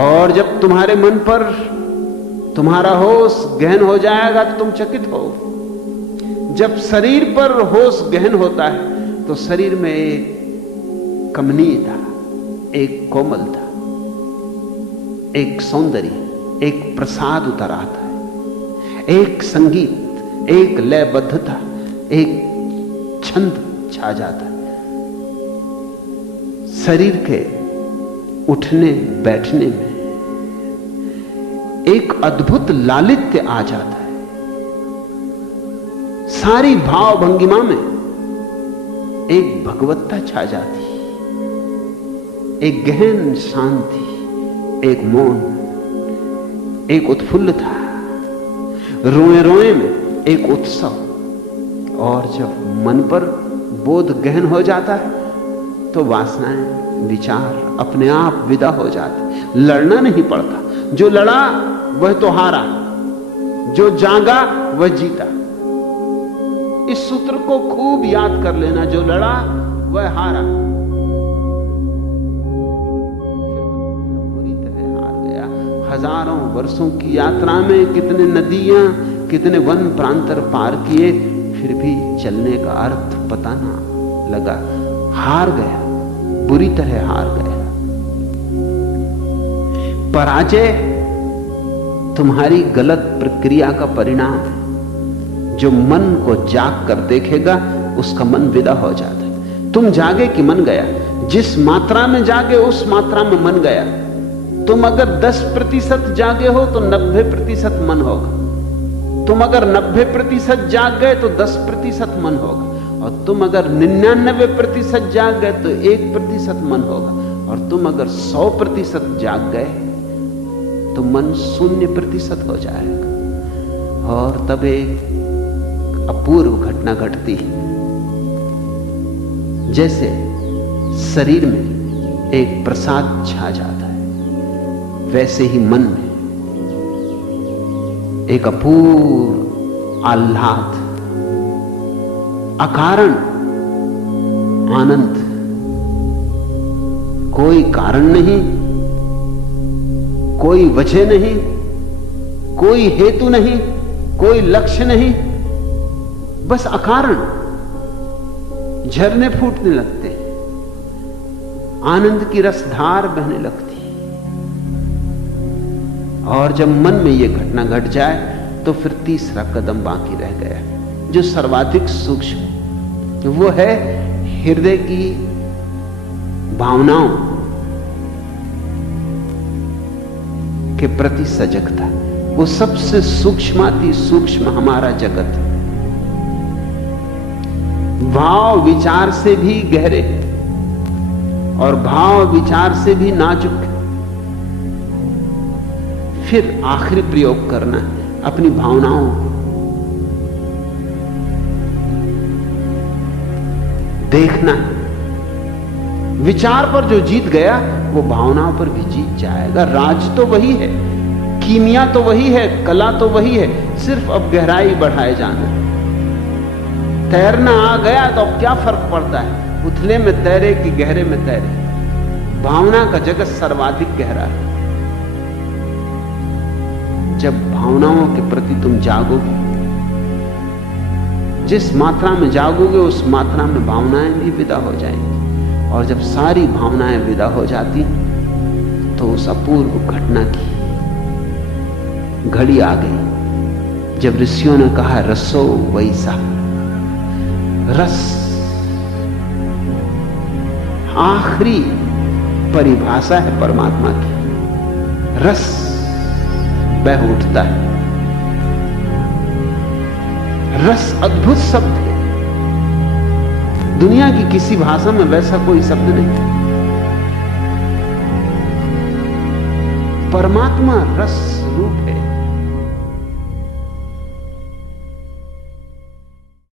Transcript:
और जब तुम्हारे मन पर तुम्हारा होश गहन हो जाएगा तो तुम चकित हो। जब शरीर पर होश गहन होता है तो शरीर में एक कमनीयता, एक कोमलता, एक सौंदर्य, एक प्रसाद उतर आता है, एक संगीत, एक लयबद्धता, एक छंद छा जाता है। शरीर के उठने बैठने में एक अद्भुत लालित्य आ जाता है। सारी भाव भंगिमा में एक भगवत्ता छा जाती है, एक गहन शांति, एक मौन, एक उत्फुल्लता, रोए रोए में एक उत्सव। और जब मन पर बोध गहन हो जाता है तो वासनाएं, विचार अपने आप विदा हो जाते। लड़ना नहीं पड़ता। जो लड़ा वह तो हारा, जो जागा वह जीता। इस सूत्र को खूब याद कर लेना, जो लड़ा वह हारा। पूरी तरह हार गया। हजारों वर्षों की यात्रा में कितने नदियां, कितने वन प्रांतर पार किए, फिर भी चलने का अर्थ पता ना लगा। हार गया, बुरी तरह हार गया। पराजय तुम्हारी गलत प्रक्रिया का परिणाम है। जो मन को जाग कर देखेगा उसका मन विदा हो जाता है। तुम जागे कि मन गया? जिस मात्रा में जागे उस मात्रा में मन गया। तुम अगर 10% जागे हो तो 90% मन होगा। तुम अगर 90% जाग गए तो 10% मन होगा। और तुम अगर 99% जाग गए तो 1% मन होगा। और तुम अगर 100% जाग गए तो मन 0% हो जाएगा। और तब एक अपूर्व घटना घटती है। जैसे शरीर में एक प्रसाद छा जाता है, वैसे ही मन में एक अपूर्व आह्लाद, अकारण आनंद, कोई कारण नहीं, कोई वजह नहीं, कोई हेतु नहीं, कोई लक्ष्य नहीं, बस अकारण झरने फूटने लगते, आनंद की रसधार बहने लगती। और जब मन में यह घटना घट जाए तो फिर तीसरा कदम बाकी रह गया, जो सर्वाधिक सूक्ष्म, वो है हृदय की भावनाओं के प्रति सजगता। वो सबसे सूक्ष्माति सूक्ष्म हमारा जगत है। भाव विचार से भी गहरे और भाव विचार से भी नाजुक। फिर आखिरी प्रयोग करना है अपनी भावनाओं को देखना है। विचार पर जो जीत गया वो भावनाओं पर भी जीत जाएगा। राज तो वही है, कीमिया तो वही है, कला तो वही है, सिर्फ अब गहराई बढ़ाए जाना। तैरना आ गया तो अब क्या फर्क पड़ता है, उथले में तैरे कि गहरे में तैरे। भावना का जगत सर्वाधिक गहरा है। जब भावनाओं के प्रति तुम जागोगे, जिस मात्रा में जागोगे उस मात्रा में भावनाएं भी विदा हो जाएंगी। और जब सारी भावनाएं विदा हो जाती तो उस अपूर्व घटना की घड़ी आ गई जब ऋषियों ने कहा रसो वैसा। रस आखिरी परिभाषा है परमात्मा की। रस बह उठता है। रस अद्भुत शब्द है। दुनिया की किसी भाषा में वैसा कोई शब्द नहीं। परमात्मा रस रूप है।